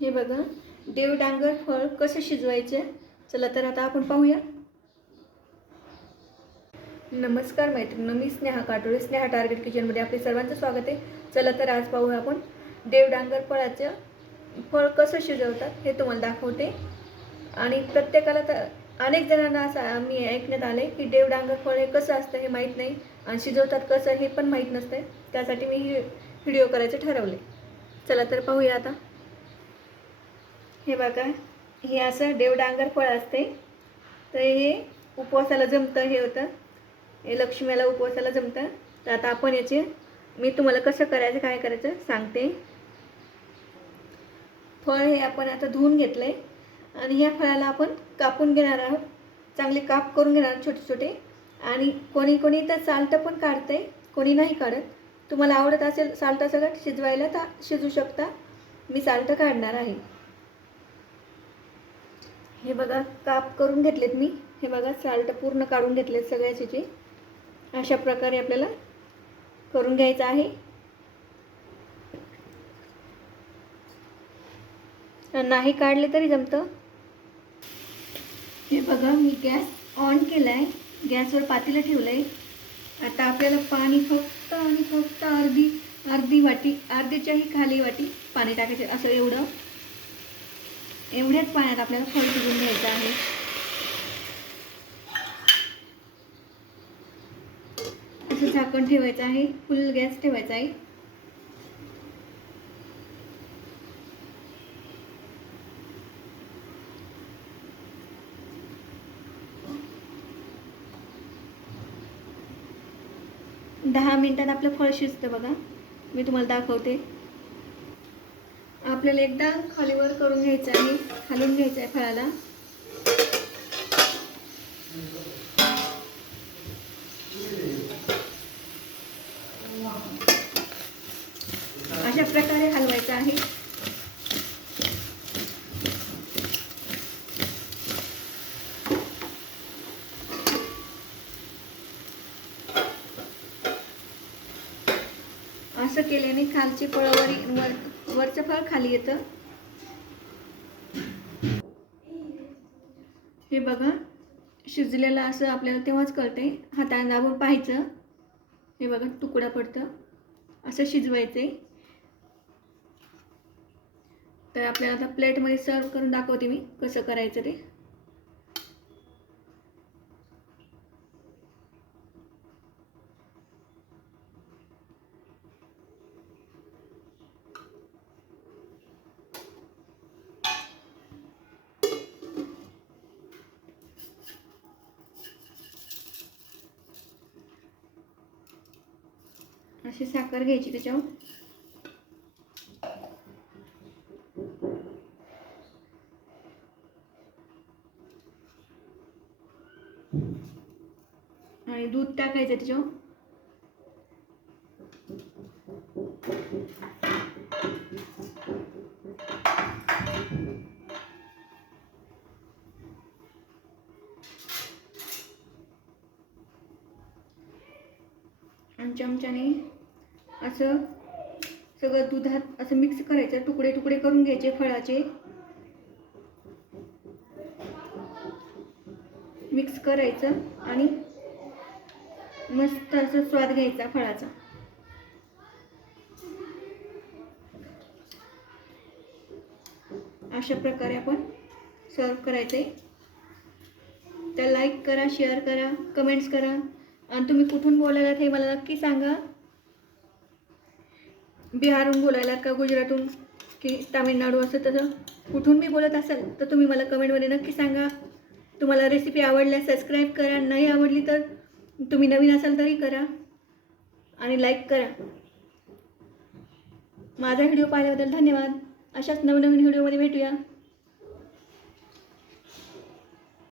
हे बघा देव डांगर फळ कसं शिजवायचे? चला तर आता आपण पाहूया. नमस्कार मैत्रिणी मी स्नेहा काटोळे स्नेहा टार्गेट किचनमध्ये आपले सर्वांचं स्वागत आहे. चला तर आज पाहूया आपण देव डांगर फळाचं फळ कसं शिजवतात हे तुम्हाला दाखवते. आणि प्रत्येकाला तर अनेक जणांना असं मी ऐकण्यात आले की देव डांगर फळ हे कसं असतं हे माहीत नाही आणि शिजवतात कसं हे पण माहीत नसतं त्यासाठी मी ही व्हिडिओ करायचं ठरवले चला तर पाहूया आता. हे बघा हे असं देवडांगर फळ असते. तर हे उपवासाला जमतं हे होतं. हे लक्ष्मीला उपवासाला जमतं. तर आता आपण याचे मी तुम्हाला कसं करायचं काय करायचं सांगते. फळ हे आपण आता धुवून घेतलं आहे आणि ह्या फळाला आपण कापून घेणार आहोत. चांगले काप करून घेणार आहोत छोटे छोटे. आणि कोणी कोणी तर साल्टं पण काढते कोणी नाही काढत. तुम्हाला आवडत असेल साल्टं सगळं शिजवायला तर शिजू शकता. मी साल्टं काढणार आहे. हे बघा काप करून घेतलेत मी. हे बघा साल्ट पूर्ण काढून घेतलेत सगळ्याचे अशा प्रकारे आपल्याला करून घ्यायचं आहे. नाही काढले तरी जमतं. हे बघा मी गॅस ऑन केला आहे गॅसवर पातेलं ठेवलं आहे आता आपल्याला पाणी फक्त आणि फक्त अर्धी अर्धी वाटी अर्धीच्याही खाली वाटी पाणी टाकायचं असं एवढं. एवढ्याच पाण्यात आपल्याला फळ शिजून घ्यायचं आहे. असं झाकण ठेवायचं आहे. फुल गॅस ठेवायचा आहे. दहा मिनिटात आपलं फळ शिजतं बघा. मी तुम्हाला दाखवते. आपल्याला एकदा खालीवर करून घ्यायचं आहे खालून घ्यायचं आहे फळाला. अशा प्रकारे हलवायचं आहे. असं केल्याने खालची पळवरी वर वरचं फळ खाली येतं. हे बघा शिजलेलं असं आपल्याला तेव्हाच कळतंय. हाताने दाबून पाहायचं. हे बघा तुकडा पडतं. असं शिजवायचं तर आपल्याला आता प्लेटमध्ये सर्व करून दाखवते मी कसं करायचं ते. अशी साखर घ्यायची त्याच्यावर. आणि दूध टाकायचं त्याच्यावर. आणि चमच्याने असं सगळं दुधात असं मिक्स करायचं. तुकडे तुकडे करून घ्यायचे फळाचे. मिक्स करायचं आणि मस्त असं स्वाद घ्यायचा फळाचा. अशा प्रकारे आपण सर्व करायचे तर लाईक करा शेअर करा कमेंट्स करा. आणि तुम्ही कुठून बोलायलात हे मला नक्की सांगा. बिहारहून बोलायला का गुजरातहून? की तामिळनाडू असं तसं? कुठून मी बोलत असाल? तर तुम्ही मला कमेंटमध्ये नक्की सांगा. तुम्हाला रेसिपी आवडल्यास सबस्क्राईब करा. नाही आवडली तर तुम्ही नवीन असाल तरी करा. आणि लाईक करा. माझा व्हिडिओ पाहिल्याबद्दल धन्यवाद. अशाच नवनवीन व्हिडिओमध्ये भेटूया.